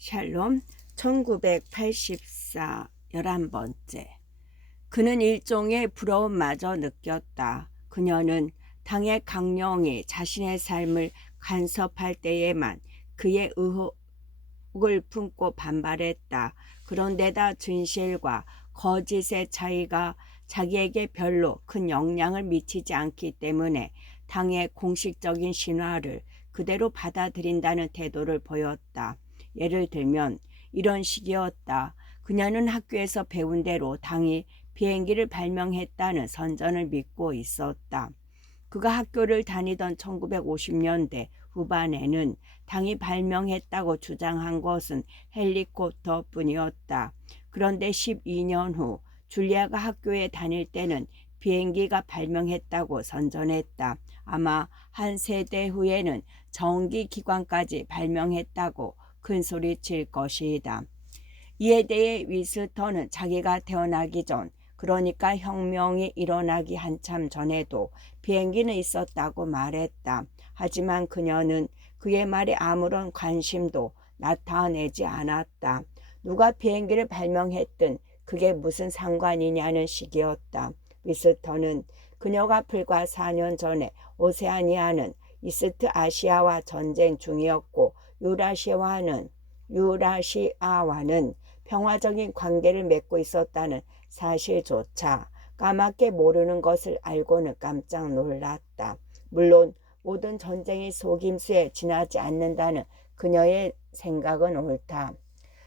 샬롬 1984 11번째. 그는 일종의 부러움마저 느꼈다. 그녀는 당의 강령이 자신의 삶을 간섭할 때에만 그의 의혹을 품고 반발했다. 그런데다 진실과 거짓의 차이가 자기에게 별로 큰 영향을 미치지 않기 때문에 당의 공식적인 신화를 그대로 받아들인다는 태도를 보였다. 예를 들면 이런 식이었다. 그녀는 학교에서 배운 대로 당이 비행기를 발명했다는 선전을 믿고 있었다. 그가 학교를 다니던 1950년대 후반에는 당이 발명했다고 주장한 것은 헬리콥터뿐이었다. 그런데 12년 후 줄리아가 학교에 다닐 때는 비행기가 발명했다고 선전했다. 아마 한 세대 후에는 전기기관까지 발명했다고 큰소리칠 것이다. 이에 대해 위스턴은 자기가 태어나기 전, 그러니까 혁명이 일어나기 한참 전에도 비행기는 있었다고 말했다. 하지만 그녀는 그의 말에 아무런 관심도 나타내지 않았다. 누가 비행기를 발명했든 그게 무슨 상관이냐는 식이었다. 위스턴은 그녀가 불과 4년 전에 오세아니아는 이스트 아시아와 전쟁 중이었고 유라시아와는 평화적인 관계를 맺고 있었다는 사실조차 까맣게 모르는 것을 알고는 깜짝 놀랐다. 물론 모든 전쟁이 속임수에 지나지 않는다는 그녀의 생각은 옳다.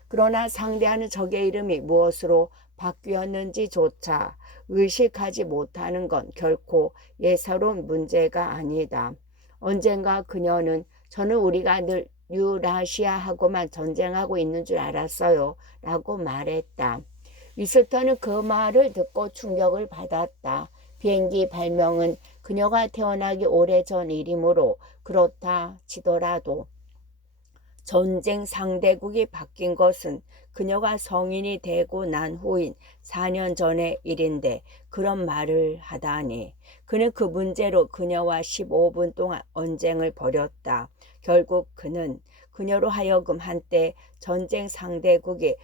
그러나 상대하는 적의 이름이 무엇으로 바뀌었는지조차 의식하지 못하는 건 결코 예사로운 문제가 아니다. 언젠가 그녀는 저는 우리가 늘 유라시아하고만 전쟁하고 있는 줄 알았어요 라고 말했다. 위스턴은 그 말을 듣고 충격을 받았다. 비행기 발명은 그녀가 태어나기 오래전 일이므로 그렇다 치더라도 전쟁 상대국이 바뀐 것은 그녀가 성인이 되고 난 후인 4년 전의 일인데 그런 말을 하다니. 그는 그 문제로 그녀와 15분 동안 언쟁을 벌였다. 결국 그는 그녀로 하여금 한때 전쟁 상대국이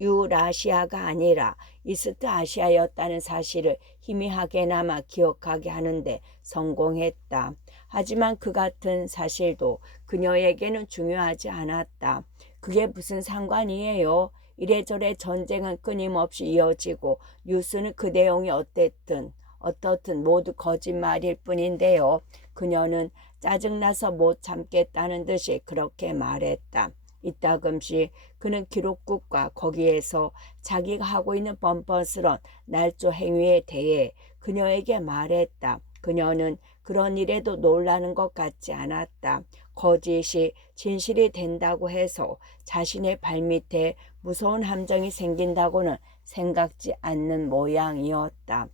유라시아가 아니라 이스트 아시아였다는 사실을 희미하게나마 기억하게 하는데 성공했다. 하지만 그 같은 사실도 그녀에게는 중요하지 않았다. 그게 무슨 상관이에요? 이래저래 전쟁은 끊임없이 이어지고 뉴스는 그 내용이 어떻든 모두 거짓말일 뿐인데요. 그녀는 짜증나서 못 참겠다는 듯이 그렇게 말했다. 이따금씩 그는 기록국과 거기에서 자기가 하고 있는 뻔뻔스런 날조 행위에 대해 그녀에게 말했다. 그녀는 그런 일에도 놀라는 것 같지 않았다. 거짓이 진실이 된다고 해서 자신의 발밑에 무서운 함정이 생긴다고는 생각지 않는 모양이었다.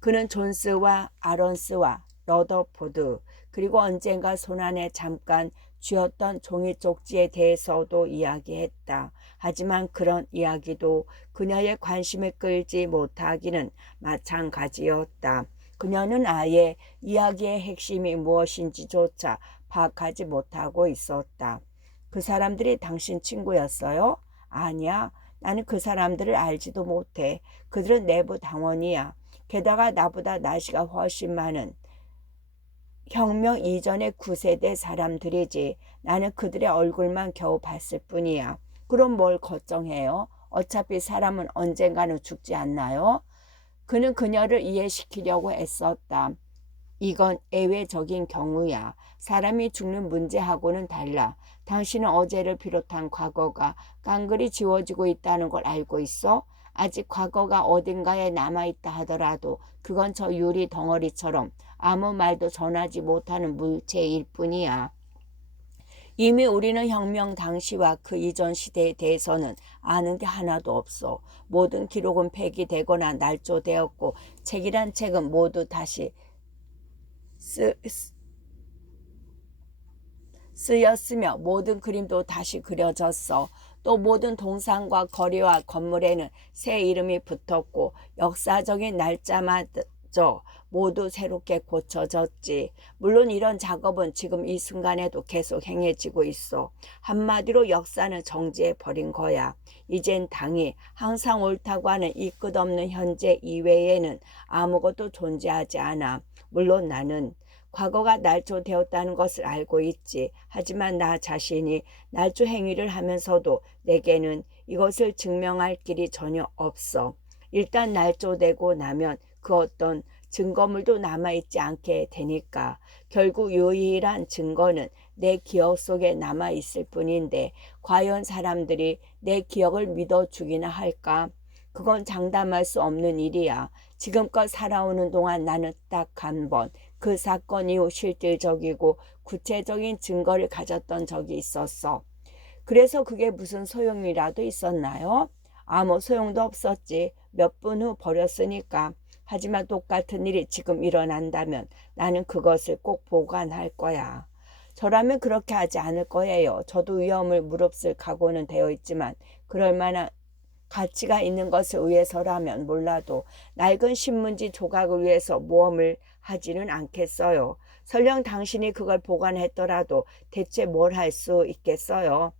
그는 존스와 아런스와 러더포드 그리고 언젠가 손안에 잠깐 쥐었던 종이 쪽지에 대해서도 이야기했다. 하지만 그런 이야기도 그녀의 관심을 끌지 못하기는 마찬가지였다. 그녀는 아예 이야기의 핵심이 무엇인지조차 파악하지 못하고 있었다. 그 사람들이 당신 친구였어요? 아니야. 나는 그 사람들을 알지도 못해. 그들은 내부 당원이야. 게다가 나보다 나이가 훨씬 많은 혁명 이전의 9세대 사람들이지. 나는 그들의 얼굴만 겨우 봤을 뿐이야. 그럼 뭘 걱정해요? 어차피 사람은 언젠가는 죽지 않나요? 그는 그녀를 이해시키려고 애썼다. 이건 예외적인 경우야. 사람이 죽는 문제하고는 달라. 당신은 어제를 비롯한 과거가 깡그리 지워지고 있다는 걸 알고 있어? 아직 과거가 어딘가에 남아있다 하더라도 그건 저 유리 덩어리처럼 아무 말도 전하지 못하는 물체일 뿐이야. 이미 우리는 혁명 당시와 그 이전 시대에 대해서는 아는 게 하나도 없어. 모든 기록은 폐기되거나 날조되었고 책이란 책은 모두 다시 쓰였으며 모든 그림도 다시 그려졌어. 또 모든 동상과 거리와 건물에는 새 이름이 붙었고 역사적인 날짜마다 없어졌죠. 모두 새롭게 고쳐졌지. 물론 이런 작업은 지금 이 순간에도 계속 행해지고 있어. 한마디로 역사는 정지해 버린 거야. 이젠 당이 항상 옳다고 하는 이 끝없는 현재 이외에는 아무것도 존재하지 않아. 물론 나는 과거가 날조되었다는 것을 알고 있지. 하지만 나 자신이 날조 행위를 하면서도 내게는 이것을 증명할 길이 전혀 없어. 일단 날조되고 나면 그 어떤 증거물도 남아있지 않게 되니까 결국 유일한 증거는 내 기억 속에 남아있을 뿐인데 과연 사람들이 내 기억을 믿어주기나 할까? 그건 장담할 수 없는 일이야. 지금껏 살아오는 동안 나는 딱 한 번 그 사건 이후 실질적이고 구체적인 증거를 가졌던 적이 있었어. 그래서 그게 무슨 소용이라도 있었나요? 아무 소용도 없었지. 몇 분 후 버렸으니까. 하지만 똑같은 일이 지금 일어난다면 나는 그것을 꼭 보관할 거야. 저라면 그렇게 하지 않을 거예요. 저도 위험을 무릅쓸 각오는 되어 있지만 그럴 만한 가치가 있는 것을 위해서라면 몰라도 낡은 신문지 조각을 위해서 모험을 하지는 않겠어요. 설령 당신이 그걸 보관했더라도 대체 뭘 할 수 있겠어요?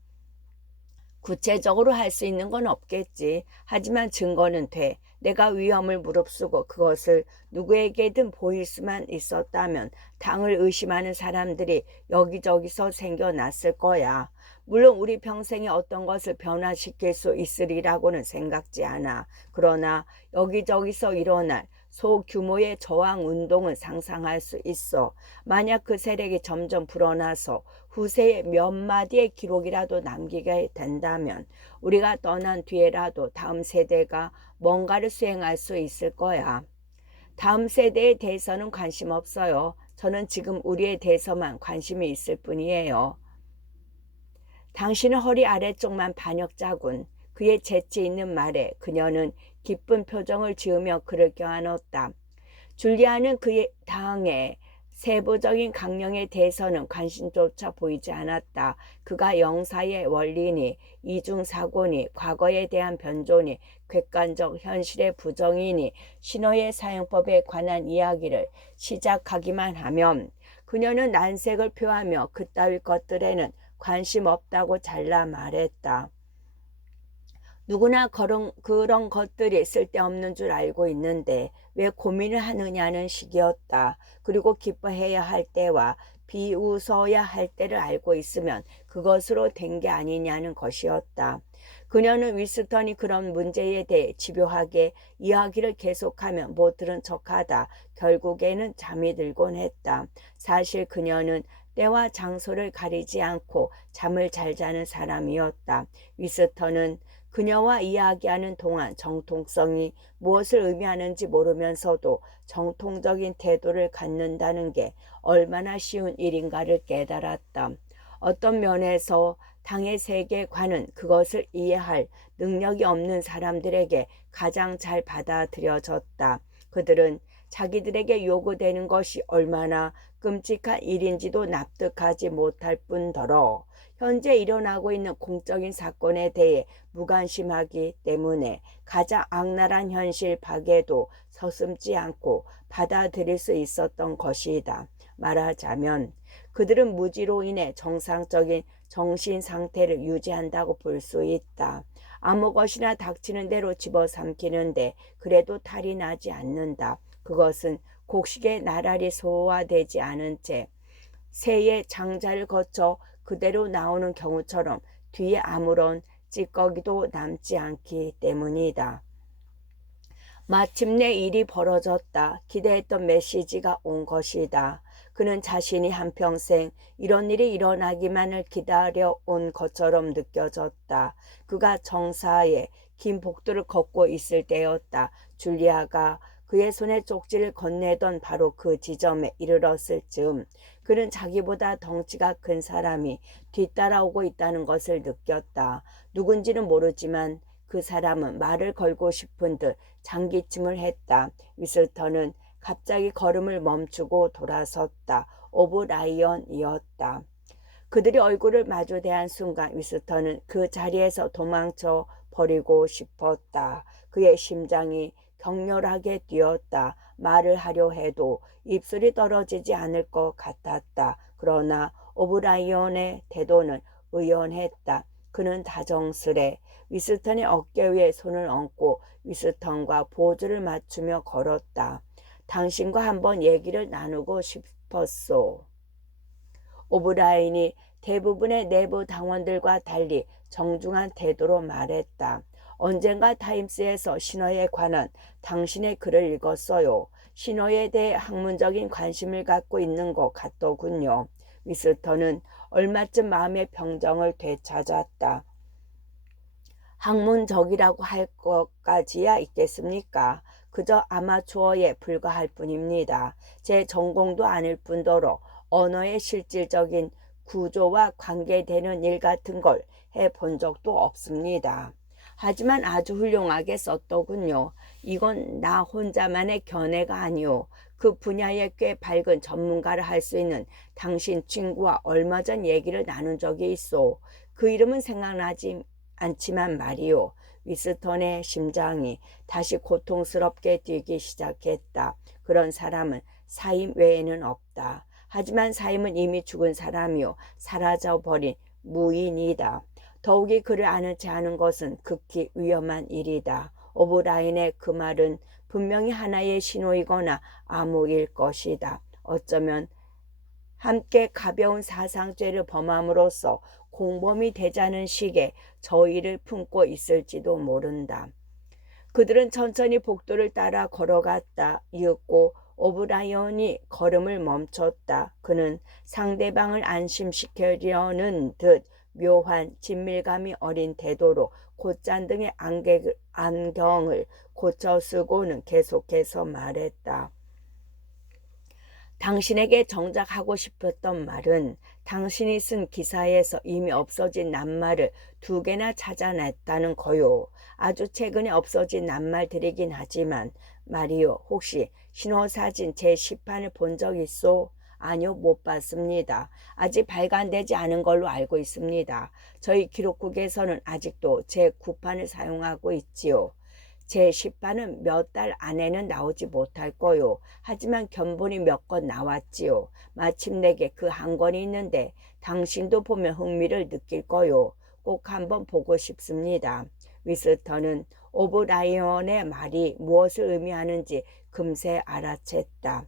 구체적으로 할 수 있는 건 없겠지. 하지만 증거는 돼. 내가 위험을 무릅쓰고 그것을 누구에게든 보일 수만 있었다면 당을 의심하는 사람들이 여기저기서 생겨났을 거야. 물론 우리 평생에 어떤 것을 변화시킬 수 있으리라고는 생각지 않아. 그러나 여기저기서 일어날 소규모의 저항 운동은 상상할 수 있어. 만약 그 세력이 점점 불어나서 후세에 몇 마디의 기록이라도 남기게 된다면 우리가 떠난 뒤에라도 다음 세대가 뭔가를 수행할 수 있을 거야. 다음 세대에 대해서는 관심 없어요. 저는 지금 우리에 대해서만 관심이 있을 뿐이에요. 당신은 허리 아래쪽만 반역자군. 그의 재치 있는 말에 그녀는 기쁜 표정을 지으며 그를 껴안았다. 줄리아는 그의 당의 세부적인 강령에 대해서는 관심조차 보이지 않았다. 그가 영사의 원리니, 이중사고니, 과거에 대한 변조니, 객관적 현실의 부정이니, 신호의 사용법에 관한 이야기를 시작하기만 하면 그녀는 난색을 표하며 그따위 것들에는 관심 없다고 잘라 말했다. 누구나 그런 것들이 쓸데없는 줄 알고 있는데 왜 고민을 하느냐는 식이었다. 그리고 기뻐해야 할 때와 비웃어야 할 때를 알고 있으면 그것으로 된 게 아니냐는 것이었다. 그녀는 윈스턴이 그런 문제에 대해 집요하게 이야기를 계속하면 못 들은 척하다 결국에는 잠이 들곤 했다. 사실 그녀는 때와 장소를 가리지 않고 잠을 잘 자는 사람이었다. 윈스턴은 그녀와 이야기하는 동안 정통성이 무엇을 의미하는지 모르면서도 정통적인 태도를 갖는다는 게 얼마나 쉬운 일인가를 깨달았다. 어떤 면에서 당의 세계관은 그것을 이해할 능력이 없는 사람들에게 가장 잘 받아들여졌다. 그들은 자기들에게 요구되는 것이 얼마나 끔찍한 일인지도 납득하지 못할 뿐더러 현재 일어나고 있는 공적인 사건에 대해 무관심하기 때문에 가장 악랄한 현실 파괴도 서슴지 않고 받아들일 수 있었던 것이다. 말하자면 그들은 무지로 인해 정상적인 정신 상태를 유지한다고 볼 수 있다. 아무 것이나 닥치는 대로 집어삼키는데 그래도 탈이 나지 않는다. 그것은 곡식에 나란히 소화되지 않은 채 새의 장자를 거쳐 그대로 나오는 경우처럼 뒤에 아무런 찌꺼기도 남지 않기 때문이다. 마침내 일이 벌어졌다. 기대했던 메시지가 온 것이다. 그는 자신이 한평생 이런 일이 일어나기만을 기다려온 것처럼 느껴졌다. 그가 정사에 긴 복도를 걷고 있을 때였다. 줄리아가 그의 손에 쪽지를 건네던 바로 그 지점에 이르렀을 즈음 그는 자기보다 덩치가 큰 사람이 뒤따라오고 있다는 것을 느꼈다. 누군지는 모르지만 그 사람은 말을 걸고 싶은 듯 장기침을 했다. 윈스턴은 갑자기 걸음을 멈추고 돌아섰다. 오브라이언이었다. 그들이 얼굴을 마주대한 순간 윈스턴은 그 자리에서 도망쳐 버리고 싶었다. 그의 심장이 격렬하게 뛰었다. 말을 하려 해도 입술이 떨어지지 않을 것 같았다. 그러나 오브라이언의 태도는 의연했다. 그는 다정스레 위스턴의 어깨 위에 손을 얹고 위스턴과 포즈를 맞추며 걸었다. 당신과 한번 얘기를 나누고 싶었소. 오브라인이 대부분의 내부 당원들과 달리 정중한 태도로 말했다. 언젠가 타임스에서 신화에 관한 당신의 글을 읽었어요. 신화에 대해 학문적인 관심을 갖고 있는 것 같더군요. 위스턴은 얼마쯤 마음의 평정을 되찾았다. 학문적이라고 할 것까지야 있겠습니까? 그저 아마추어에 불과할 뿐입니다. 제 전공도 아닐 뿐더러 언어의 실질적인 구조와 관계되는 일 같은 걸 해본 적도 없습니다. 하지만 아주 훌륭하게 썼더군요. 이건 나 혼자만의 견해가 아니오. 그 분야에 꽤 밝은 전문가를 할 수 있는 당신 친구와 얼마 전 얘기를 나눈 적이 있어. 그 이름은 생각나지 않지만 말이오. 위스턴의 심장이 다시 고통스럽게 뛰기 시작했다. 그런 사람은 사임 외에는 없다. 하지만 사임은 이미 죽은 사람이요. 사라져버린 무인이다. 더욱이 그를 아는 채 하는 것은 극히 위험한 일이다. 오브라인의 그 말은 분명히 하나의 신호이거나 암호일 것이다. 어쩌면 함께 가벼운 사상죄를 범함으로써 공범이 되자는 식의 저의를 품고 있을지도 모른다. 그들은 천천히 복도를 따라 걸어갔다. 이윽고 오브라이언이 걸음을 멈췄다. 그는 상대방을 안심시키려는 듯 묘한 친밀감이 어린 태도로 콧잔등의 안경을 고쳐 쓰고는 계속해서 말했다. 당신에게 정작 하고 싶었던 말은 당신이 쓴 기사에서 이미 없어진 낱말을 2개나 찾아냈다는 거요. 아주 최근에 없어진 낱말들이긴 하지만 말이요. 혹시 신호사진 제10판을 본 적 있소? 아니요, 못 봤습니다. 아직 발간되지 않은 걸로 알고 있습니다. 저희 기록국에서는 아직도 제9판을 사용하고 있지요. 제10판은 몇 달 안에는 나오지 못할 거요. 하지만 견본이 몇 권 나왔지요. 마침 내게 그 한 권이 있는데 당신도 보면 흥미를 느낄 거요. 꼭 한번 보고 싶습니다. 위스턴은 오브라이언의 말이 무엇을 의미하는지 금세 알아챘다.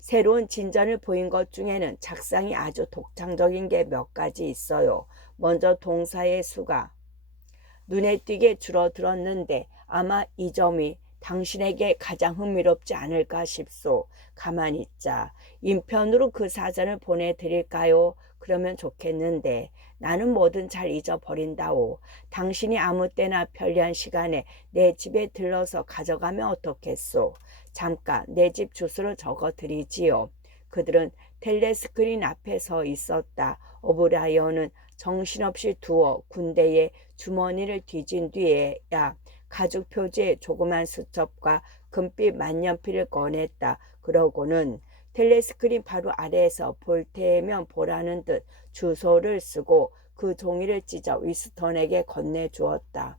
새로운 진전을 보인 것 중에는 작상이 아주 독창적인 게 몇 가지 있어요. 먼저 동사의 수가 눈에 띄게 줄어들었는데 아마 이 점이 당신에게 가장 흥미롭지 않을까 싶소. 가만히 있자. 인편으로 그 사전을 보내드릴까요? 그러면 좋겠는데 나는 뭐든 잘 잊어버린다오. 당신이 아무 때나 편리한 시간에 내 집에 들러서 가져가면 어떻겠소? 잠깐 내 집 주소를 적어드리지요. 그들은 텔레스크린 앞에 서 있었다. 오브라이언은 정신없이 두어 군대에 주머니를 뒤진 뒤에야 가죽 표지의 조그만 수첩과 금빛 만년필을 꺼냈다. 그러고는 텔레스크린 바로 아래에서 볼 테면 보라는 듯 주소를 쓰고 그 종이를 찢어 위스턴에게 건네주었다.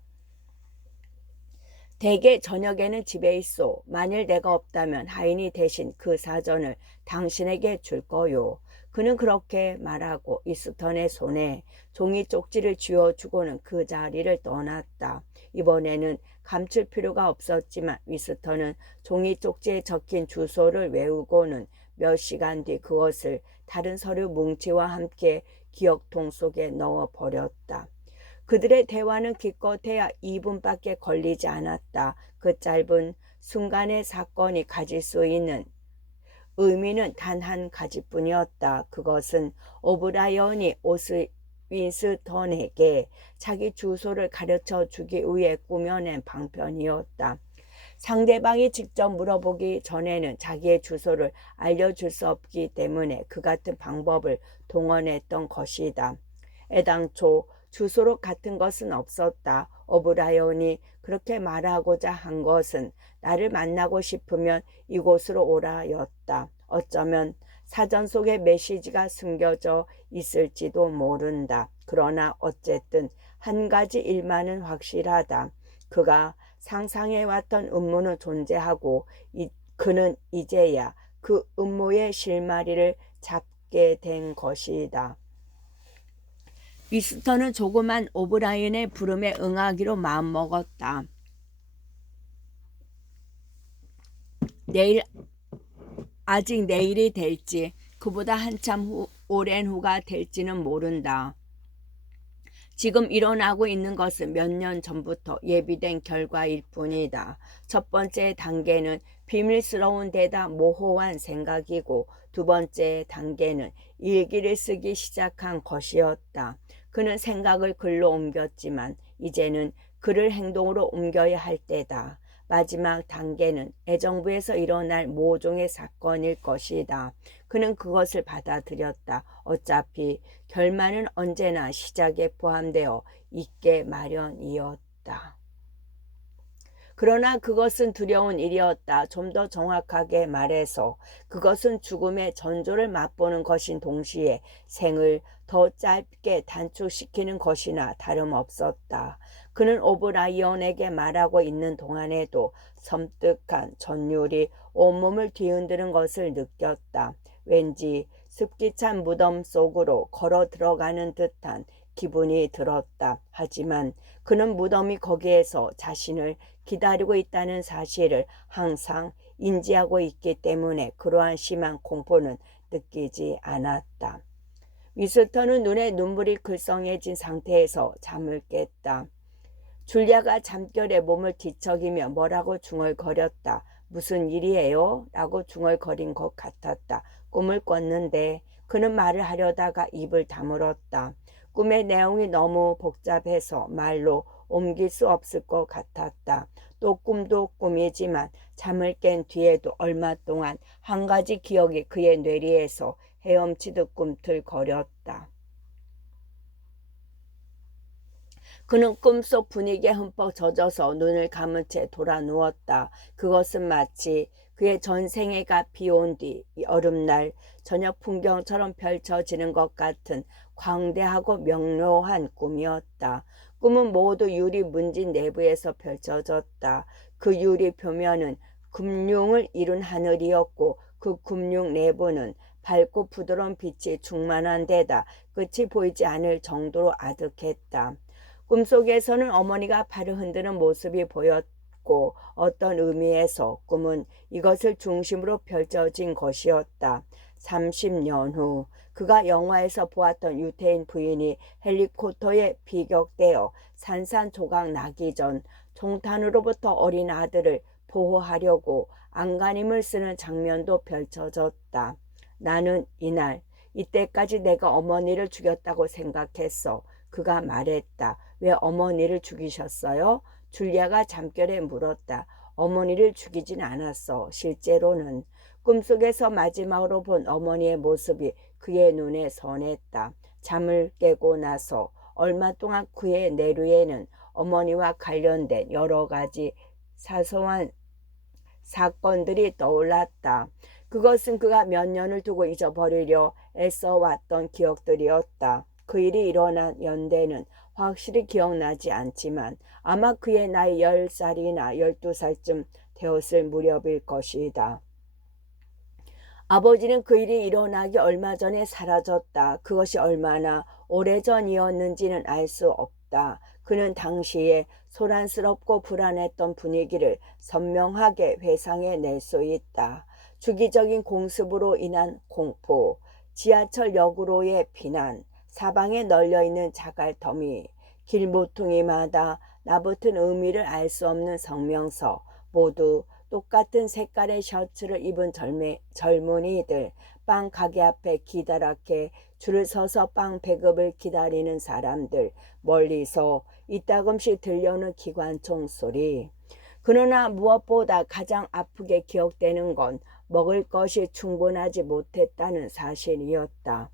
대개 저녁에는 집에 있소. 만일 내가 없다면 하인이 대신 그 사전을 당신에게 줄 거요. 그는 그렇게 말하고 위스턴의 손에 종이 쪽지를 쥐어주고는 그 자리를 떠났다. 이번에는 감출 필요가 없었지만 위스턴은 종이 쪽지에 적힌 주소를 외우고는 몇 시간 뒤 그것을 다른 서류 뭉치와 함께 기억통 속에 넣어버렸다. 그들의 대화는 기껏해야 2분밖에 걸리지 않았다. 그 짧은 순간의 사건이 가질 수 있는 의미는 단 한 가지뿐이었다. 그것은 오브라이언이 위스턴에게 자기 주소를 가르쳐 주기 위해 꾸며낸 방편이었다. 상대방이 직접 물어보기 전에는 자기의 주소를 알려줄 수 없기 때문에 그 같은 방법을 동원했던 것이다. 애당초 주소로 같은 것은 없었다. 오브라이언이 그렇게 말하고자 한 것은 나를 만나고 싶으면 이곳으로 오라였다. 어쩌면 사전 속에 메시지가 숨겨져 있을지도 모른다. 그러나 어쨌든 한 가지 일만은 확실하다. 그가 상상해왔던 음모는 존재하고 그는 이제야 그 음모의 실마리를 잡게 된 것이다. 미스터는 조그만 오브라이언의 부름에 응하기로 마음먹었다. 아직 내일이 될지 그보다 한참 오랜 후가 될지는 모른다. 지금 일어나고 있는 것은 몇 년 전부터 예비된 결과일 뿐이다. 첫 번째 단계는 비밀스러운 데다 모호한 생각이고 두 번째 단계는 일기를 쓰기 시작한 것이었다. 그는 생각을 글로 옮겼지만 이제는 글을 행동으로 옮겨야 할 때다. 마지막 단계는 애정부에서 일어날 모종의 사건일 것이다. 그는 그것을 받아들였다. 어차피 결말은 언제나 시작에 포함되어 있게 마련이었다. 그러나 그것은 두려운 일이었다. 좀 더 정확하게 말해서 그것은 죽음의 전조를 맛보는 것인 동시에 생을 더 짧게 단축시키는 것이나 다름없었다. 그는 오브라이언에게 말하고 있는 동안에도 섬뜩한 전율이 온몸을 뒤흔드는 것을 느꼈다. 왠지 습기 찬 무덤 속으로 걸어 들어가는 듯한 기분이 들었다. 하지만 그는 무덤이 거기에서 자신을 기다리고 있다는 사실을 항상 인지하고 있기 때문에 그러한 심한 공포는 느끼지 않았다. 미스터는 눈에 눈물이 글썽해진 상태에서 잠을 깼다. 줄리아가 잠결에 몸을 뒤척이며 뭐라고 중얼거렸다. 무슨 일이에요? 라고 중얼거린 것 같았다. 꿈을 꿨는데 그는 말을 하려다가 입을 다물었다. 꿈의 내용이 너무 복잡해서 말로 옮길 수 없을 것 같았다. 또 꿈도 꿈이지만 잠을 깬 뒤에도 얼마 동안 한 가지 기억이 그의 뇌리에서 헤엄치듯 꿈틀거렸다. 그는 꿈속 분위기에 흠뻑 젖어서 눈을 감은 채 돌아 누웠다. 그것은 마치 그의 전생애가 비온 뒤 여름날 저녁 풍경처럼 펼쳐지는 것 같은 광대하고 명료한 꿈이었다. 꿈은 모두 유리 문진 내부에서 펼쳐졌다. 그 유리 표면은 금융을 이룬 하늘이었고 그 금융 내부는 밝고 부드러운 빛이 충만한 데다 끝이 보이지 않을 정도로 아득했다. 꿈속에서는 어머니가 팔을 흔드는 모습이 보였고 어떤 의미에서 꿈은 이것을 중심으로 펼쳐진 것이었다. 30년 후 그가 영화에서 보았던 유태인 부인이 헬리콥터에 비격되어 산산조각 나기 전 총탄으로부터 어린 아들을 보호하려고 안간힘을 쓰는 장면도 펼쳐졌다. 나는 이때까지 내가 어머니를 죽였다고 생각했어. 그가 말했다. 왜 어머니를 죽이셨어요? 줄리아가 잠결에 물었다. 어머니를 죽이진 않았어. 실제로는. 꿈속에서 마지막으로 본 어머니의 모습이 그의 눈에 선했다. 잠을 깨고 나서 얼마 동안 그의 내류에는 어머니와 관련된 여러 가지 사소한 사건들이 떠올랐다. 그것은 그가 몇 년을 두고 잊어버리려 애써왔던 기억들이었다. 그 일이 일어난 연대는 확실히 기억나지 않지만 아마 그의 나이 10살이나 12살쯤 되었을 무렵일 것이다. 아버지는 그 일이 일어나기 얼마 전에 사라졌다. 그것이 얼마나 오래전이었는지는 알 수 없다. 그는 당시에 소란스럽고 불안했던 분위기를 선명하게 회상해낼 수 있다. 주기적인 공습으로 인한 공포, 지하철역으로의 피난, 사방에 널려있는 자갈더미, 길모퉁이마다 나붙은 의미를 알 수 없는 성명서, 모두 똑같은 색깔의 셔츠를 입은 젊은이들, 빵 가게 앞에 기다랗게 줄을 서서 빵 배급을 기다리는 사람들, 멀리서 이따금씩 들려오는 기관총 소리. 그러나 무엇보다 가장 아프게 기억되는 건 먹을 것이 충분하지 못했다는 사실이었다.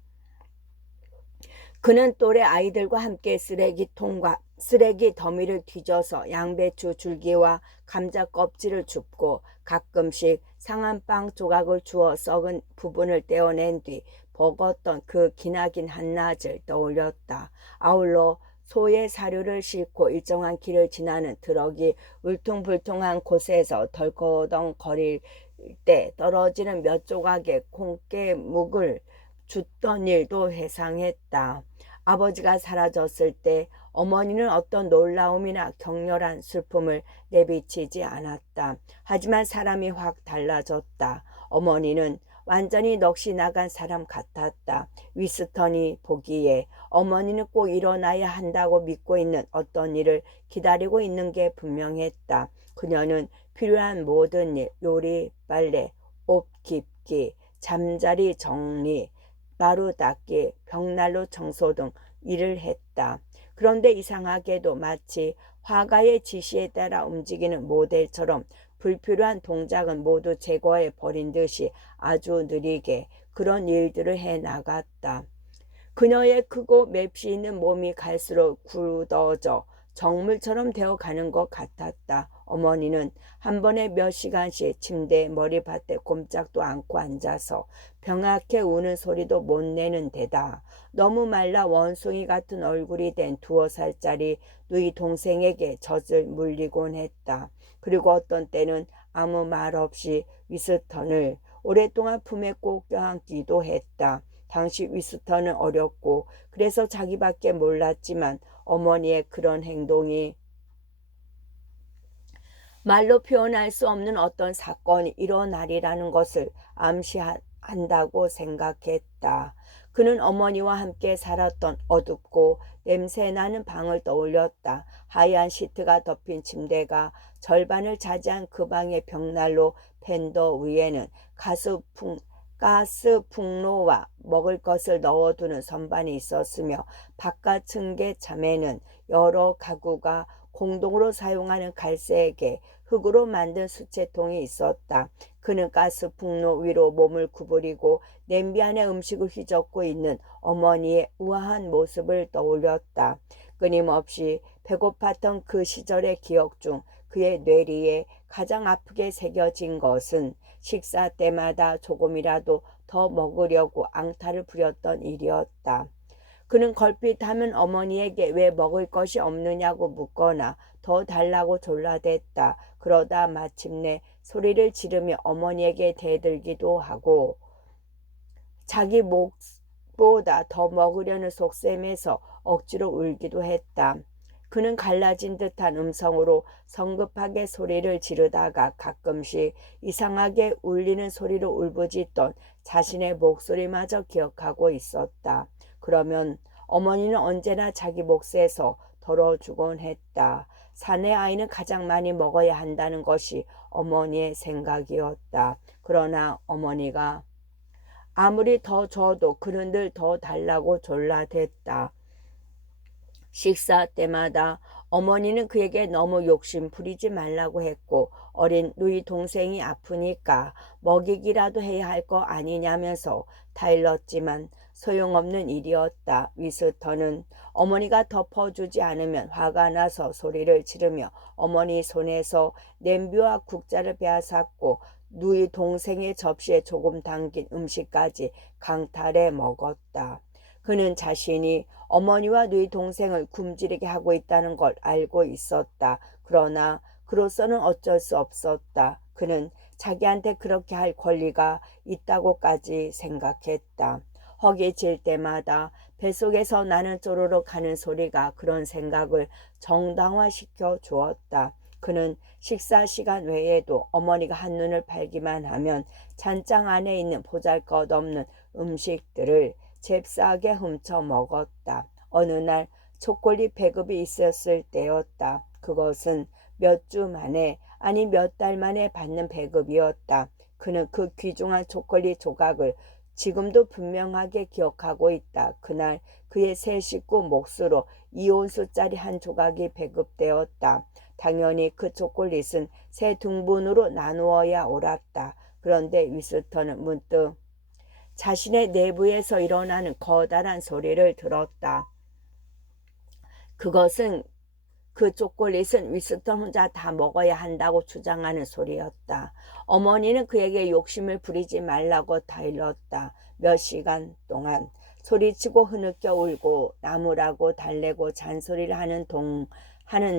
그는 또래 아이들과 함께 쓰레기 더미를 뒤져서 양배추 줄기와 감자 껍질을 줍고 가끔씩 상한 빵 조각을 주어 썩은 부분을 떼어낸 뒤 먹었던 그 기나긴 한낮을 떠올렸다. 아울러 소의 사료를 싣고 일정한 길을 지나는 트럭이 울퉁불퉁한 곳에서 덜커덩거릴 때 떨어지는 몇 조각의 콩깨묵을 줍던 일도 회상했다. 아버지가 사라졌을 때 어머니는 어떤 놀라움이나 격렬한 슬픔을 내비치지 않았다. 하지만 사람이 확 달라졌다. 어머니는 완전히 넋이 나간 사람 같았다. 위스턴이 보기에 어머니는 꼭 일어나야 한다고 믿고 있는 어떤 일을 기다리고 있는 게 분명했다. 그녀는 필요한 모든 일, 요리, 빨래, 옷 깁기, 잠자리 정리, 마루 닦기, 벽난로 청소 등 일을 했다. 그런데 이상하게도 마치 화가의 지시에 따라 움직이는 모델처럼 불필요한 동작은 모두 제거해 버린 듯이 아주 느리게 그런 일들을 해 나갔다. 그녀의 크고 맵시 있는 몸이 갈수록 굳어져 정물처럼 되어가는 것 같았다. 어머니는 한 번에 몇 시간씩 침대에 머리밭에 꼼짝도 않고 앉아서 병약해 우는 소리도 못 내는 데다 너무 말라 원숭이 같은 얼굴이 된 2살짜리 누이 동생에게 젖을 물리곤 했다. 그리고 어떤 때는 아무 말 없이 위스턴을 오랫동안 품에 꼭 껴안기도 했다. 당시 위스턴은 어렸고 그래서 자기밖에 몰랐지만 어머니의 그런 행동이 말로 표현할 수 없는 어떤 사건이 일어나리라는 것을 암시한다고 생각했다. 그는 어머니와 함께 살았던 어둡고 냄새나는 방을 떠올렸다. 하얀 시트가 덮인 침대가 절반을 차지한 그 방의 벽난로 팬더 위에는 가스풍로와 먹을 것을 넣어두는 선반이 있었으며 바깥 층계참에는 여러 가구가 공동으로 사용하는 갈색의 흙으로 만든 수채통이 있었다. 그는 가스풍로 위로 몸을 구부리고 냄비 안에 음식을 휘젓고 있는 어머니의 우아한 모습을 떠올렸다. 끊임없이 배고팠던 그 시절의 기억 중 그의 뇌리에 가장 아프게 새겨진 것은 식사 때마다 조금이라도 더 먹으려고 앙탈을 부렸던 일이었다. 그는 걸핏하면 어머니에게 왜 먹을 것이 없느냐고 묻거나 더 달라고 졸라댔다. 그러다 마침내 소리를 지르며 어머니에게 대들기도 하고 자기 몫보다 더 먹으려는 속셈에서 억지로 울기도 했다. 그는 갈라진 듯한 음성으로 성급하게 소리를 지르다가 가끔씩 이상하게 울리는 소리로 울부짖던 자신의 목소리마저 기억하고 있었다. 그러면 어머니는 언제나 자기 몫에서 덜어주곤 했다. 사내 아이는 가장 많이 먹어야 한다는 것이 어머니의 생각이었다. 그러나 어머니가 아무리 더 줘도 그는 늘 더 달라고 졸라댔다. 식사 때마다 어머니는 그에게 너무 욕심 부리지 말라고 했고 어린 누이 동생이 아프니까 먹이기라도 해야 할 거 아니냐면서 타일렀지만 소용없는 일이었다. 위스턴은 어머니가 덮어주지 않으면 화가 나서 소리를 지르며 어머니 손에서 냄비와 국자를 빼앗았고 누이 동생의 접시에 조금 담긴 음식까지 강탈해 먹었다. 그는 자신이 어머니와 누이 동생을 굶주리게 하고 있다는 걸 알고 있었다. 그러나 그로서는 어쩔 수 없었다. 그는 자기한테 그렇게 할 권리가 있다고까지 생각했다. 허기질 때마다 뱃속에서 나는 쪼르륵 하는 소리가 그런 생각을 정당화시켜 주었다. 그는 식사 시간 외에도 어머니가 한눈을 팔기만 하면 찬장 안에 있는 보잘것없는 음식들을 잽싸게 훔쳐 먹었다. 어느 날 초콜릿 배급이 있었을 때였다. 그것은 몇 주 만에 아니 몇 달 만에 받는 배급이었다. 그는 그 귀중한 초콜릿 조각을 지금도 분명하게 기억하고 있다. 그날 그의 세 식구 몫으로 2온수짜리 한 조각이 배급되었다. 당연히 그 초콜릿은 세 등분으로 나누어야 옳았다. 그런데 위스턴은 문득 자신의 내부에서 일어나는 커다란 소리를 들었다. 그것은 그 초콜릿은 위스턴 혼자 다 먹어야 한다고 주장하는 소리였다. 어머니는 그에게 욕심을 부리지 말라고 타일렀다. 몇 시간 동안 소리치고 흐느껴 울고 나무라고 달래고 잔소리를 하는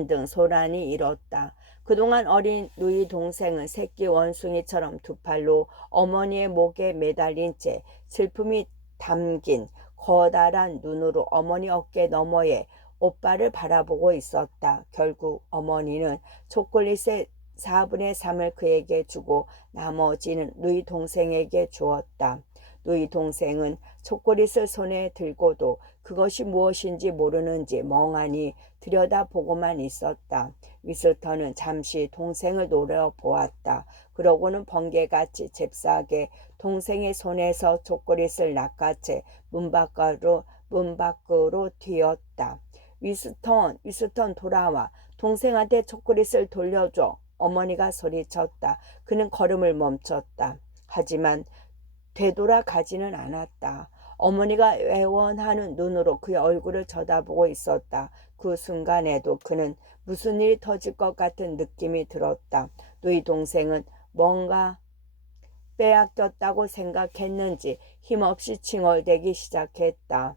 등 소란이 일었다. 그동안 어린 누이 동생은 새끼 원숭이처럼 두 팔로 어머니의 목에 매달린 채 슬픔이 담긴 커다란 눈으로 어머니 어깨 너머에 오빠를 바라보고 있었다. 결국 어머니는 초콜릿의 4분의 3을 그에게 주고 나머지는 누이 동생에게 주었다. 누이 동생은 초콜릿을 손에 들고도 그것이 무엇인지 모르는지 멍하니 들여다보고만 있었다. 위스터는 잠시 동생을 노려보았다. 그러고는 번개같이 잽싸게 동생의 손에서 초콜릿을 낚아채 문 밖으로 튀었다. 위스턴 돌아와. 동생한테 초콜릿을 돌려줘. 어머니가 소리쳤다. 그는 걸음을 멈췄다. 하지만 되돌아가지는 않았다. 어머니가 애원하는 눈으로 그의 얼굴을 쳐다보고 있었다. 그 순간에도 그는 무슨 일이 터질 것 같은 느낌이 들었다. 누이 동생은 뭔가 빼앗겼다고 생각했는지 힘없이 칭얼대기 시작했다.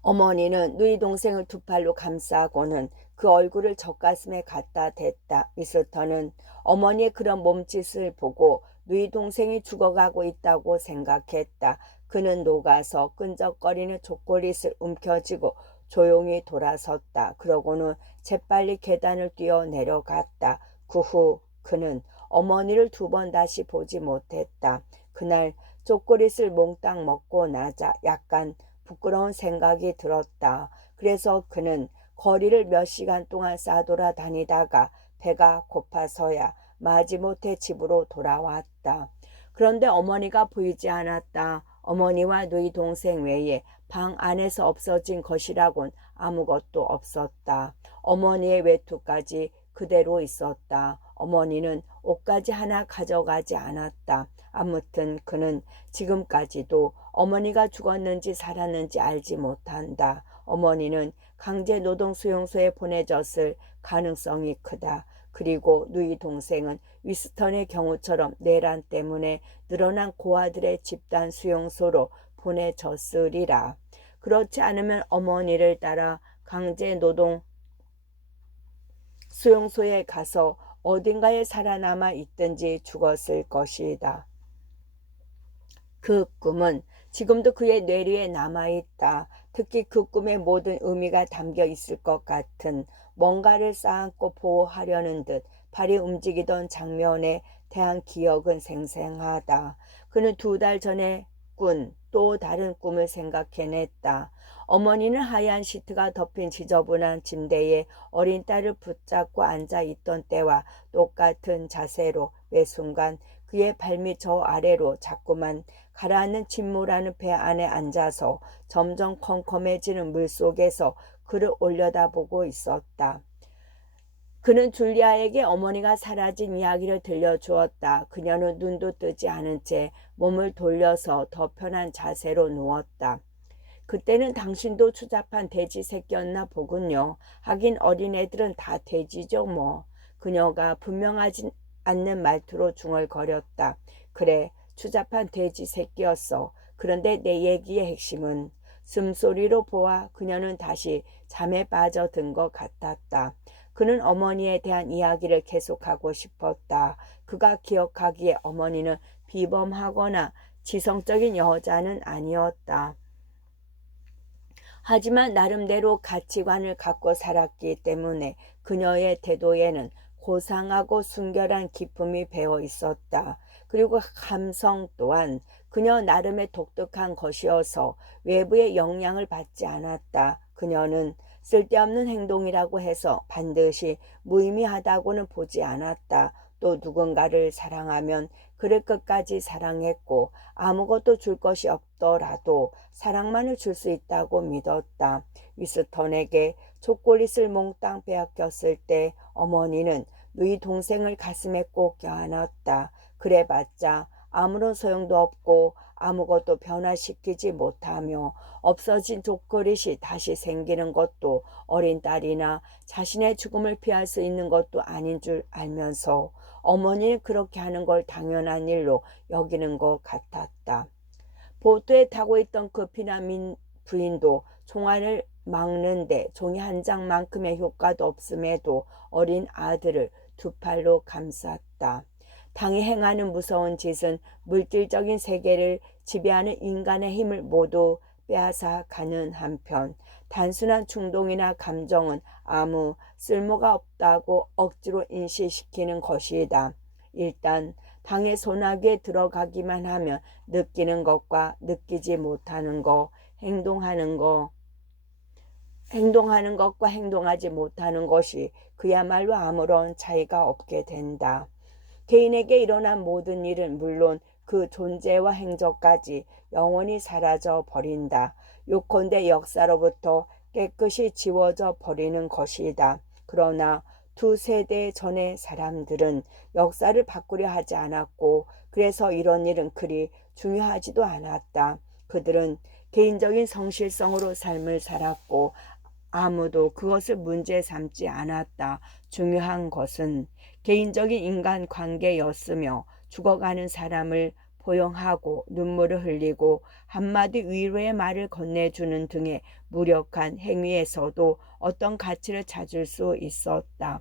어머니는 누이 동생을 두 팔로 감싸고는 그 얼굴을 젖가슴에 갖다 댔다. 위스터는 어머니의 그런 몸짓을 보고 누이 동생이 죽어가고 있다고 생각했다. 그는 녹아서 끈적거리는 초콜릿을 움켜쥐고 조용히 돌아섰다. 그러고는 재빨리 계단을 뛰어 내려갔다. 그 후 그는 어머니를 두 번 다시 보지 못했다. 그날 초콜릿을 몽땅 먹고 나자 약간 부끄러운 생각이 들었다. 그래서 그는 거리를 몇 시간 동안 싸돌아다니다가 배가 고파서야 마지못해 집으로 돌아왔다. 그런데 어머니가 보이지 않았다. 어머니와 누이 동생 외에 방 안에서 없어진 것이라곤 아무것도 없었다. 어머니의 외투까지 그대로 있었다. 어머니는 옷까지 하나 가져가지 않았다. 아무튼 그는 지금까지도 어머니가 죽었는지 살았는지 알지 못한다. 어머니는 강제노동수용소에 보내졌을 가능성이 크다. 그리고 누이 동생은 위스턴의 경우처럼 내란 때문에 늘어난 고아들의 집단 수용소로 보내졌으리라. 그렇지 않으면 어머니를 따라 강제노동 수용소에 가서 어딘가에 살아남아 있든지 죽었을 것이다. 그 꿈은 지금도 그의 뇌리에 남아있다. 특히 그 꿈의 모든 의미가 담겨 있을 것 같은 뭔가를 쌓고 보호하려는 듯 발이 움직이던 장면에 대한 기억은 생생하다. 그는 2달 전에 꾼 또 다른 꿈을 생각해냈다. 어머니는 하얀 시트가 덮인 지저분한 침대에 어린 딸을 붙잡고 앉아있던 때와 똑같은 자세로 매 순간 그의 발밑 저 아래로 자꾸만 가라앉는 침몰하는 배 안에 앉아서 점점 컴컴해지는 물속에서 그를 올려다보고 있었다. 그는 줄리아에게 어머니가 사라진 이야기를 들려주었다. 그녀는 눈도 뜨지 않은 채 몸을 돌려서 더 편한 자세로 누웠다. 그때는 당신도 추잡한 돼지 새끼였나 보군요. 하긴 어린애들은 다 돼지죠 뭐. 그녀가 분명하지 않는 말투로 중얼거렸다. 그래, 추잡한 돼지 새끼였어. 그런데 내 얘기의 핵심은 숨소리로 보아 그녀는 다시 잠에 빠져든 것 같았다. 그는 어머니에 대한 이야기를 계속하고 싶었다. 그가 기억하기에 어머니는 비범하거나 지성적인 여자는 아니었다. 하지만 나름대로 가치관을 갖고 살았기 때문에 그녀의 태도에는 고상하고 순결한 기품이 배어 있었다. 그리고 감성 또한 그녀 나름의 독특한 것이어서 외부의 영향을 받지 않았다. 그녀는 쓸데없는 행동이라고 해서 반드시 무의미하다고는 보지 않았다. 또 누군가를 사랑하면 그를 끝까지 사랑했고 아무것도 줄 것이 없더라도 사랑만을 줄 수 있다고 믿었다. 위스턴에게 초콜릿을 몽땅 빼앗겼을 때 어머니는 누이 동생을 가슴에 꼭 껴안았다. 그래봤자 아무런 소용도 없고 아무것도 변화시키지 못하며 없어진 초콜릿이 다시 생기는 것도 어린 딸이나 자신의 죽음을 피할 수 있는 것도 아닌 줄 알면서 어머니는 그렇게 하는 걸 당연한 일로 여기는 것 같았다. 보트에 타고 있던 그 피난민 부인도 총알을 막는데 종이 한 장만큼의 효과도 없음에도 어린 아들을 두 팔로 감쌌다. 당이 행하는 무서운 짓은 물질적인 세계를 지배하는 인간의 힘을 모두 빼앗아 가는 한편 단순한 충동이나 감정은 아무 쓸모가 없다고 억지로 인식시키는 것이다. 일단 당의 소나기에 들어가기만 하면 느끼는 것과 느끼지 못하는 것, 행동하는 것과 행동하지 못하는 것이 그야말로 아무런 차이가 없게 된다. 개인에게 일어난 모든 일은 물론 그 존재와 행적까지 영원히 사라져 버린다. 요컨대 역사로부터 깨끗이 지워져 버리는 것이다. 그러나 두 세대 전의 사람들은 역사를 바꾸려 하지 않았고 그래서 이런 일은 그리 중요하지도 않았다. 그들은 개인적인 성실성으로 삶을 살았고 아무도 그것을 문제 삼지 않았다. 중요한 것은 개인적인 인간관계였으며 죽어가는 사람을 포용하고 눈물을 흘리고 한마디 위로의 말을 건네주는 등의 무력한 행위에서도 어떤 가치를 찾을 수 있었다.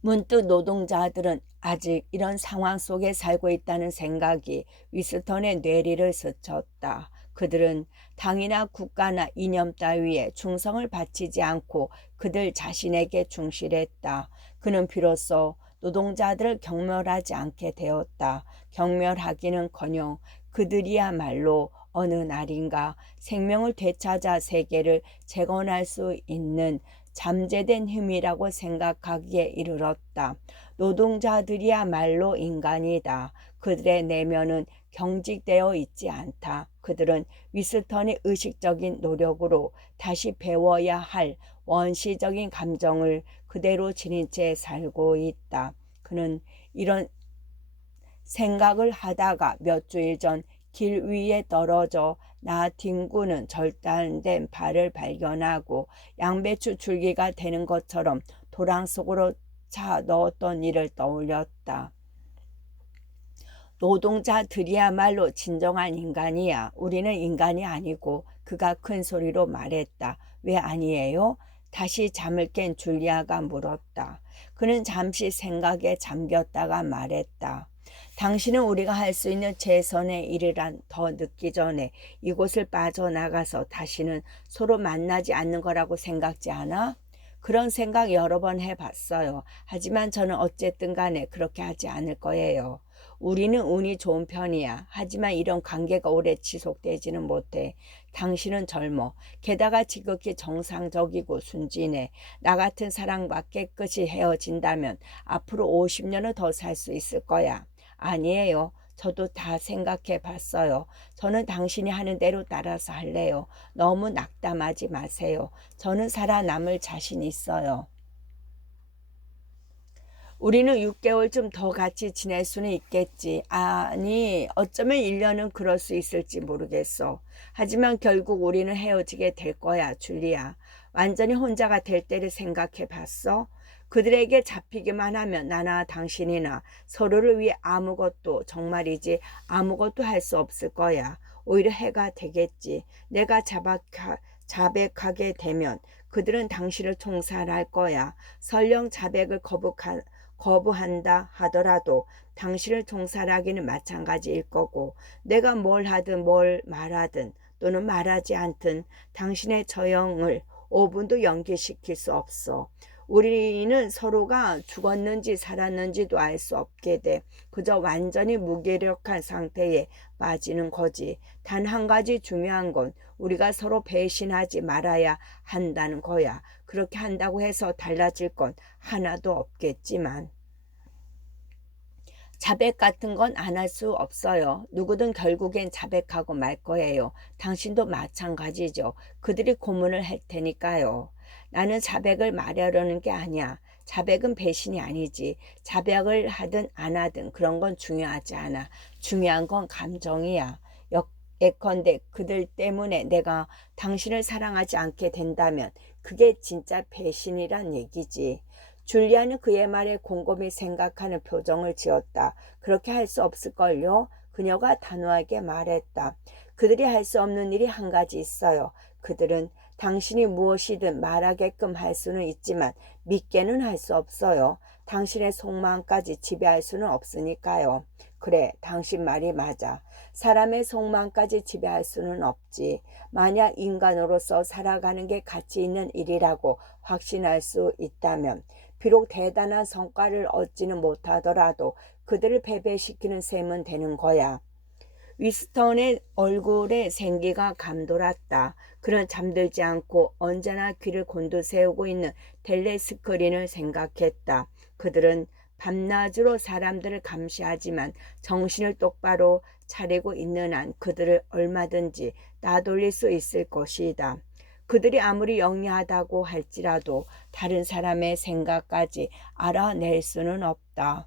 문득 노동자들은 아직 이런 상황 속에 살고 있다는 생각이 위스턴의 뇌리를 스쳤다. 그들은 당이나 국가나 이념 따위에 충성을 바치지 않고 그들 자신에게 충실했다. 그는 비로소 노동자들을 경멸하지 않게 되었다. 경멸하기는커녕 그들이야말로 어느 날인가 생명을 되찾아 세계를 재건할 수 있는 잠재된 힘이라고 생각하기에 이르렀다. 노동자들이야말로 인간이다. 그들의 내면은 경직되어 있지 않다. 그들은 위스턴의 의식적인 노력으로 다시 배워야 할 원시적인 감정을 그대로 지닌 채 살고 있다. 그는 이런 생각을 하다가 몇 주일 전 길 위에 떨어져 나 뒹구는 절단된 발을 발견하고 양배추 줄기가 되는 것처럼 도랑 속으로 차 넣었던 일을 떠올렸다. 노동자들이야말로 진정한 인간이야. 우리는 인간이 아니고 그가 큰 소리로 말했다. 왜 아니에요? 다시 잠을 깬 줄리아가 물었다. 그는 잠시 생각에 잠겼다가 말했다. 당신은 우리가 할 수 있는 최선의 일이란 더 늦기 전에 이곳을 빠져나가서 다시는 서로 만나지 않는 거라고 생각지 않아? 그런 생각 여러 번 해봤어요. 하지만 저는 어쨌든 간에 그렇게 하지 않을 거예요. 우리는 운이 좋은 편이야. 하지만 이런 관계가 오래 지속되지는 못해. 당신은 젊어. 게다가 지극히 정상적이고 순진해. 나 같은 사람과 깨끗이 헤어진다면 앞으로 50년은 더 살 수 있을 거야. 아니에요. 저도 다 생각해 봤어요. 저는 당신이 하는 대로 따라서 할래요. 너무 낙담하지 마세요. 저는 살아남을 자신 있어요. 우리는 6개월쯤 더 같이 지낼 수는 있겠지. 아니, 어쩌면 1년은 그럴 수 있을지 모르겠어. 하지만 결국 우리는 헤어지게 될 거야, 줄리아. 완전히 혼자가 될 때를 생각해 봤어? 그들에게 잡히기만 하면 나나 당신이나 서로를 위해 아무것도, 정말이지 아무것도 할 수 없을 거야. 오히려 해가 되겠지. 내가 자백하게 되면 그들은 당신을 총살할 거야. 설령 자백을 거부한다 하더라도 당신을 총살하기는 마찬가지일 거고 내가 뭘 하든 뭘 말하든 또는 말하지 않든 당신의 처형을 5분도 연기시킬 수 없어. 우리는 서로가 죽었는지 살았는지도 알 수 없게 돼. 그저 완전히 무기력한 상태에 빠지는 거지. 단 한 가지 중요한 건 우리가 서로 배신하지 말아야 한다는 거야. 그렇게 한다고 해서 달라질 건 하나도 없겠지만. 자백 같은 건 안 할 수 없어요. 누구든 결국엔 자백하고 말 거예요. 당신도 마찬가지죠. 그들이 고문을 할 테니까요. 나는 자백을 말하려는 게 아니야. 자백은 배신이 아니지. 자백을 하든 안 하든 그런 건 중요하지 않아. 중요한 건 감정이야. 예컨대 그들 때문에 내가 당신을 사랑하지 않게 된다면 그게 진짜 배신이란 얘기지. 줄리아는 그의 말에 곰곰이 생각하는 표정을 지었다. 그렇게 할 수 없을걸요? 그녀가 단호하게 말했다. 그들이 할 수 없는 일이 한 가지 있어요. 그들은 당신이 무엇이든 말하게끔 할 수는 있지만 믿게는 할 수 없어요. 당신의 속마음까지 지배할 수는 없으니까요. 그래, 당신 말이 맞아. 사람의 속마음까지 지배할 수는 없지. 만약 인간으로서 살아가는 게 가치 있는 일이라고 확신할 수 있다면 비록 대단한 성과를 얻지는 못하더라도 그들을 패배시키는 셈은 되는 거야. 위스턴의 얼굴에 생기가 감돌았다. 그는 잠들지 않고 언제나 귀를 곤두세우고 있는 텔레스크린을 생각했다. 그들은 밤낮으로 사람들을 감시하지만 정신을 똑바로 차리고 있는 한 그들을 얼마든지 따돌릴 수 있을 것이다. 그들이 아무리 영리하다고 할지라도 다른 사람의 생각까지 알아낼 수는 없다.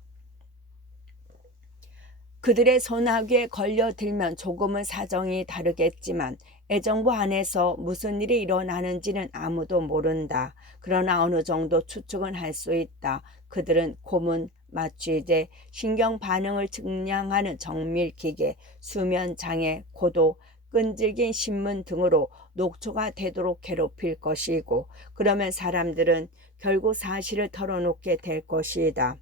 그들의 손아귀에 걸려들면 조금은 사정이 다르겠지만 애정부 안에서 무슨 일이 일어나는지는 아무도 모른다. 그러나 어느 정도 추측은 할 수 있다. 그들은 고문, 마취제, 신경 반응을 측량하는 정밀기계, 수면장애, 고도, 끈질긴 신문 등으로 녹초가 되도록 괴롭힐 것이고 그러면 사람들은 결국 사실을 털어놓게 될 것이다.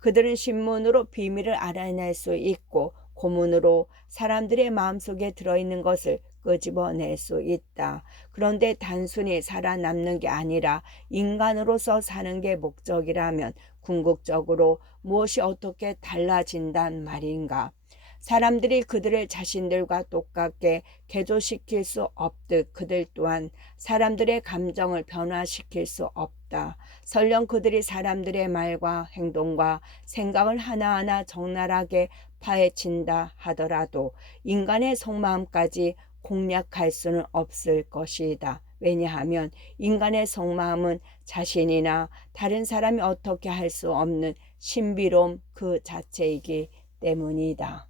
그들은 신문으로 비밀을 알아낼 수 있고 고문으로 사람들의 마음속에 들어있는 것을 끄집어낼 수 있다. 그런데 단순히 살아남는 게 아니라 인간으로서 사는 게 목적이라면 궁극적으로 무엇이 어떻게 달라진단 말인가? 사람들이 그들을 자신들과 똑같게 개조시킬 수 없듯 그들 또한 사람들의 감정을 변화시킬 수 없다. 설령 그들이 사람들의 말과 행동과 생각을 하나하나 적나라하게 파헤친다 하더라도 인간의 속마음까지 공략할 수는 없을 것이다. 왜냐하면 인간의 속마음은 자신이나 다른 사람이 어떻게 할 수 없는 신비로움 그 자체이기 때문이다.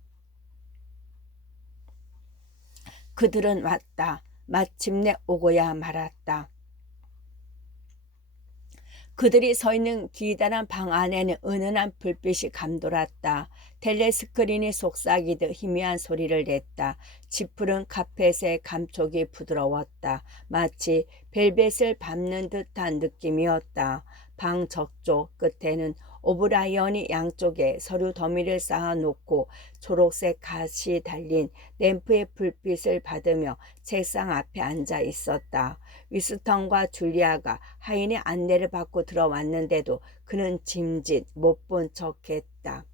그들은 왔다. 마침내 오고야 말았다. 그들이 서 있는 기다란 방 안에는 은은한 불빛이 감돌았다. 텔레스크린이 속삭이듯 희미한 소리를 냈다. 짙푸른 카펫의 감촉이 부드러웠다. 마치 벨벳을 밟는 듯한 느낌이었다. 방 저쪽 끝에는 오브라이언이 양쪽에 서류 더미를 쌓아놓고 초록색 갓이 달린 램프의 불빛을 받으며 책상 앞에 앉아 있었다. 위스턴과 줄리아가 하인의 안내를 받고 들어왔는데도 그는 짐짓 못 본 척했다.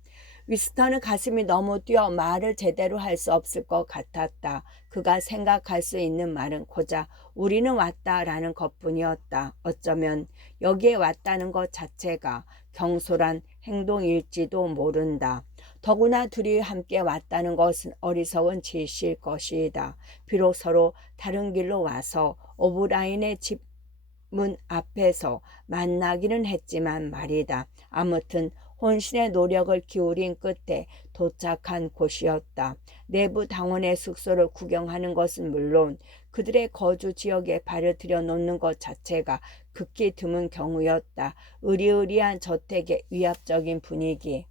위스턴은 가슴이 너무 뛰어 말을 제대로 할 수 없을 것 같았다. 그가 생각할 수 있는 말은 고작 우리는 왔다라는 것뿐이었다. 어쩌면 여기에 왔다는 것 자체가 경솔한 행동일지도 모른다. 더구나 둘이 함께 왔다는 것은 어리석은 짓일 것이다. 비록 서로 다른 길로 와서 오브라인의 집 문 앞에서 만나기는 했지만 말이다. 아무튼 혼신의 노력을 기울인 끝에 도착한 곳이었다. 내부 당원의 숙소를 구경하는 것은 물론 그들의 거주 지역에 발을 들여놓는 것 자체가 극히 드문 경우였다. 으리으리한 저택의 위압적인 분위기,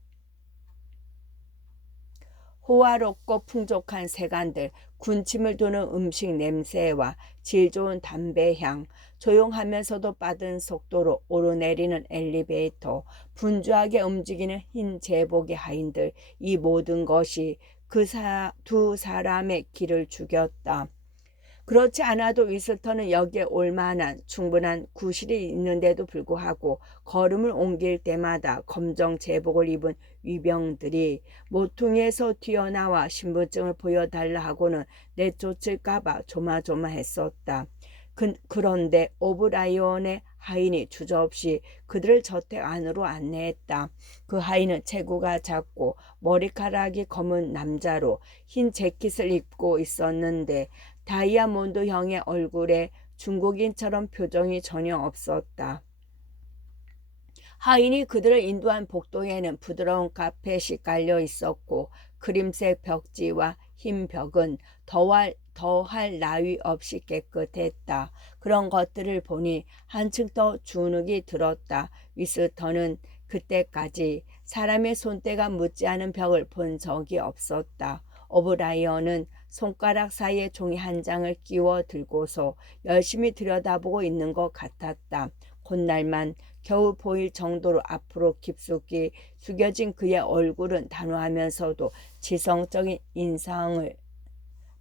호화롭고 풍족한 세간들, 군침을 도는 음식 냄새와 질 좋은 담배향, 조용하면서도 빠른 속도로 오르내리는 엘리베이터, 분주하게 움직이는 흰 제복의 하인들, 이 모든 것이 두 사람의 기를 죽였다. 그렇지 않아도 위스턴은 여기에 올 만한 충분한 구실이 있는데도 불구하고 걸음을 옮길 때마다 검정 제복을 입은 위병들이 모퉁이에서 튀어나와 신분증을 보여달라 하고는 내쫓을까봐 조마조마했었다. 그런데 오브라이언의 하인이 주저없이 그들을 저택 안으로 안내했다. 그 하인은 체구가 작고 머리카락이 검은 남자로 흰 재킷을 입고 있었는데 다이아몬드형의 얼굴에 중국인처럼 표정이 전혀 없었다. 하인이 그들을 인도한 복도에는 부드러운 카펫이 깔려 있었고 크림색 벽지와 흰 벽은 더할 나위 없이 깨끗했다. 그런 것들을 보니 한층 더 주눅이 들었다. 위스턴은 그때까지 사람의 손때가 묻지 않은 벽을 본 적이 없었다. 오브라이언은 손가락 사이에 종이 한 장을 끼워 들고서 열심히 들여다보고 있는 것 같았다. 콧날만 겨우 보일 정도로 앞으로 깊숙이 숙여진 그의 얼굴은 단호하면서도 지성적인 인상을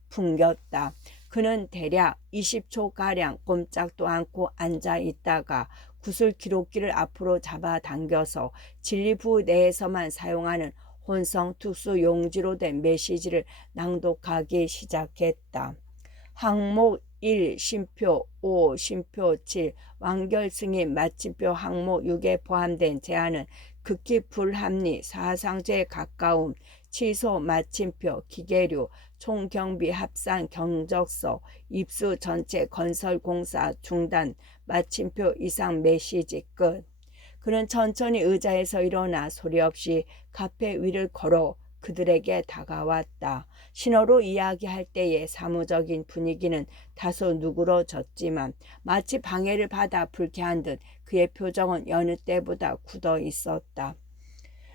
풍겼다. 그는 대략 20초가량 꼼짝도 않고 앉아 있다가 구슬 기록기를 앞으로 잡아당겨서 진리부 내에서만 사용하는 혼성 특수 용지로 된 메시지를 낭독하기 시작했다. 항목 1 쉼표 5 쉼표 7 완결승인 마침표 항목 6에 포함된 제안은 극히 불합리 사상죄에 가까움 취소 마침표 기계류 총경비 합산 경적서 입수 전체 건설공사 중단 마침표 이상 메시지 끝. 그는 천천히 의자에서 일어나 소리 없이 카페 위를 걸어 그들에게 다가왔다. 신호로 이야기할 때의 사무적인 분위기는 다소 누그러졌지만 마치 방해를 받아 불쾌한 듯 그의 표정은 여느 때보다 굳어 있었다.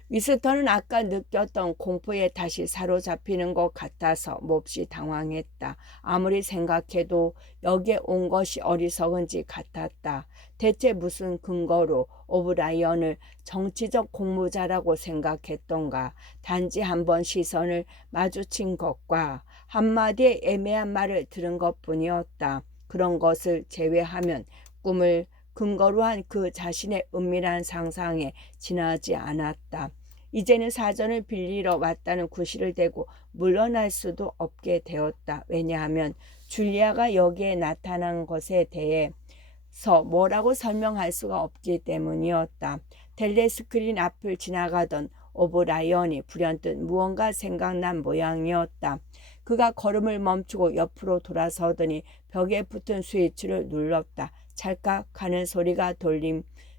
위스턴은 아까 느꼈던 공포에 다시 사로잡히는 것 같아서 몹시 당황했다. 아무리 생각해도 여기에 온 것이 어리석은지 같았다. 대체 무슨 근거로 오브라이언을 정치적 공모자라고 생각했던가. 단지 한번 시선을 마주친 것과 한마디의 애매한 말을 들은 것뿐이었다. 그런 것을 제외하면 꿈을 근거로 한 그 자신의 은밀한 상상에 지나지 않았다. 이제는 사전을 빌리러 왔다는 구실을 대고 물러날 수도 없게 되었다. 왜냐하면 줄리아가 여기에 나타난 것에 대해서 뭐라고 설명할 수가 없기 때문이었다. 텔레스크린 앞을 지나가던 오브라이언이 불현듯 무언가 생각난 모양이었다. 그가 걸음을 멈추고 옆으로 돌아서더니 벽에 붙은 스위치를 눌렀다. 찰칵 하는 소리가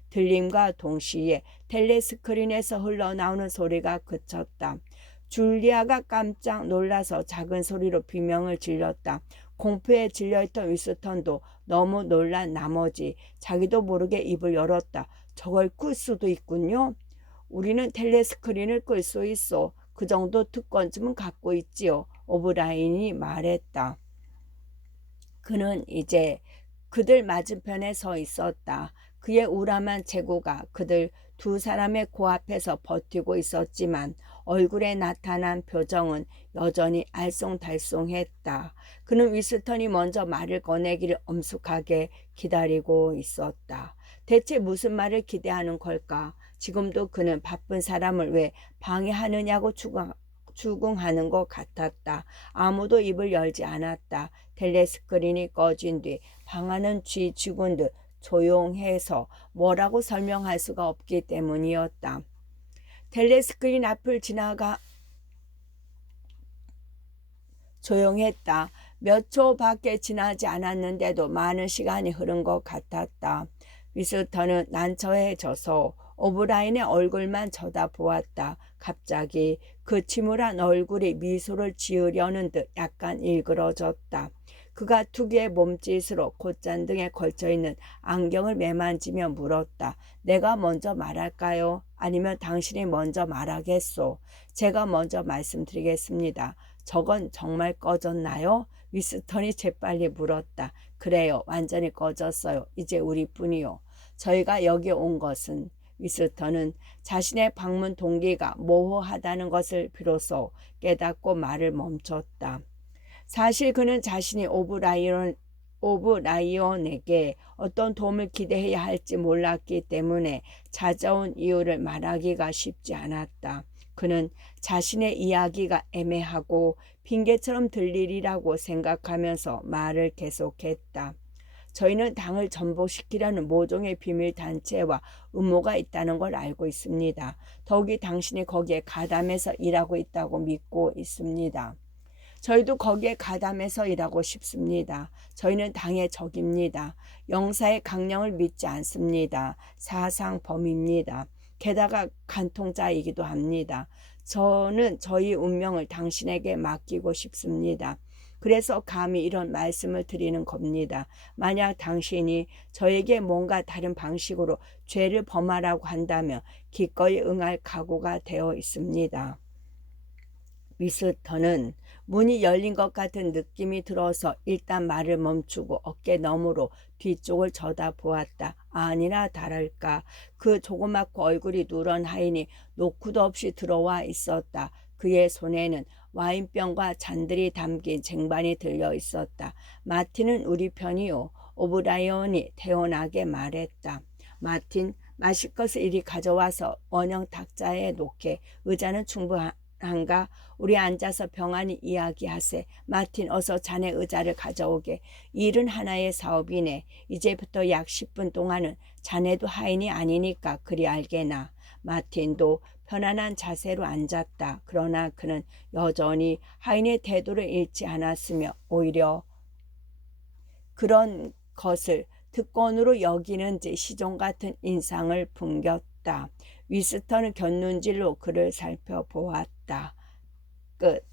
들림과 동시에 텔레스크린에서 흘러나오는 소리가 그쳤다. 줄리아가 깜짝 놀라서 작은 소리로 비명을 질렀다. 공포에 질려있던 위스턴도 너무 놀란 나머지 자기도 모르게 입을 열었다. 저걸 끌 수도 있군요. 우리는 텔레스크린을 끌 수 있어. 그 정도 특권쯤은 갖고 있지요. 오브라인이 말했다. 그는 이제 그들 맞은편에 서 있었다. 그의 우람한 체구가 그들 두 사람의 코앞에서 버티고 있었지만 얼굴에 나타난 표정은 여전히 알쏭달쏭했다. 그는 위스턴이 먼저 말을 꺼내기를 엄숙하게 기다리고 있었다. 대체 무슨 말을 기대하는 걸까? 지금도 그는 바쁜 사람을 왜 방해하느냐고 추궁하는 것 같았다. 아무도 입을 열지 않았다. 텔레스크린이 꺼진 뒤 방안은 쥐죽은 듯 조용해서 뭐라고 설명할 수가 없기 때문이었다. 텔레스크린 앞을 지나가 조용했다. 몇 초밖에 지나지 않았는데도 많은 시간이 흐른 것 같았다. 위스턴은 난처해져서 오브라인의 얼굴만 쳐다보았다. 갑자기 그 침울한 얼굴이 미소를 지으려는 듯 약간 일그러졌다. 그가 특유의 몸짓으로 콧잔등에 걸쳐있는 안경을 매만지며 물었다. 내가 먼저 말할까요? 아니면 당신이 먼저 말하겠소? 제가 먼저 말씀드리겠습니다. 저건 정말 꺼졌나요? 위스턴이 재빨리 물었다. 그래요. 완전히 꺼졌어요. 이제 우리뿐이요. 저희가 여기 온 것은 위스턴은 자신의 방문 동기가 모호하다는 것을 비로소 깨닫고 말을 멈췄다. 사실 그는 자신이 오브라이언에게 어떤 도움을 기대해야 할지 몰랐기 때문에 찾아온 이유를 말하기가 쉽지 않았다. 그는 자신의 이야기가 애매하고 핑계처럼 들리리라고 생각하면서 말을 계속했다. 저희는 당을 전복시키려는 모종의 비밀단체와 음모가 있다는 걸 알고 있습니다. 더욱이 당신이 거기에 가담해서 일하고 있다고 믿고 있습니다. 저희도 거기에 가담해서 일하고 싶습니다. 저희는 당의 적입니다. 영사의 강령을 믿지 않습니다. 사상범입니다. 게다가 간통자이기도 합니다. 저는 저희 운명을 당신에게 맡기고 싶습니다. 그래서 감히 이런 말씀을 드리는 겁니다. 만약 당신이 저에게 뭔가 다른 방식으로 죄를 범하라고 한다면 기꺼이 응할 각오가 되어 있습니다. 위스턴은 문이 열린 것 같은 느낌이 들어서 일단 말을 멈추고 어깨 너머로 뒤쪽을 쳐다보았다. 아니나 다를까 그 조그맣고 얼굴이 누런 하인이 노크도 없이 들어와 있었다. 그의 손에는 와인병과 잔들이 담긴 쟁반이 들려 있었다. 마틴은 우리 편이요. 오브라이언이 태연하게 말했다. 마틴, 마실 것을 이리 가져와서 원형 탁자에 놓게. 의자는 충분한가? 우리 앉아서 평안히 이야기하세. 마틴, 어서 자네 의자를 가져오게. 일은 하나의 사업이네. 이제부터 약 10분 동안은 자네도 하인이 아니니까 그리 알게나. 마틴도 편안한 자세로 앉았다. 그러나 그는 여전히 하인의 태도를 잃지 않았으며 오히려 그런 것을 특권으로 여기는지 시종 같은 인상을 풍겼다. 위스턴은 곁눈질로 그를 살펴보았다. 끝.